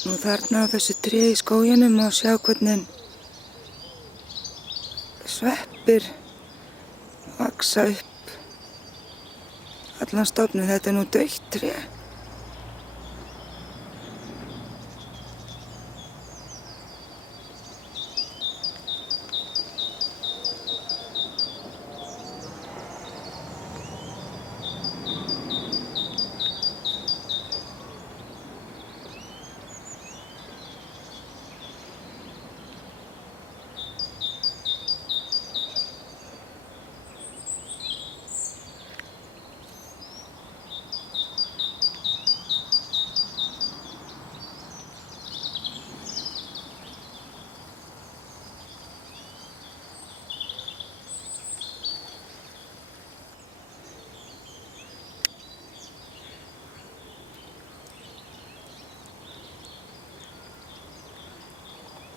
Nú þarna á þessu tré í skóginum má sjá hvernig sveppir vaxa upp allan stofninn. Þetta er nú dautt tré.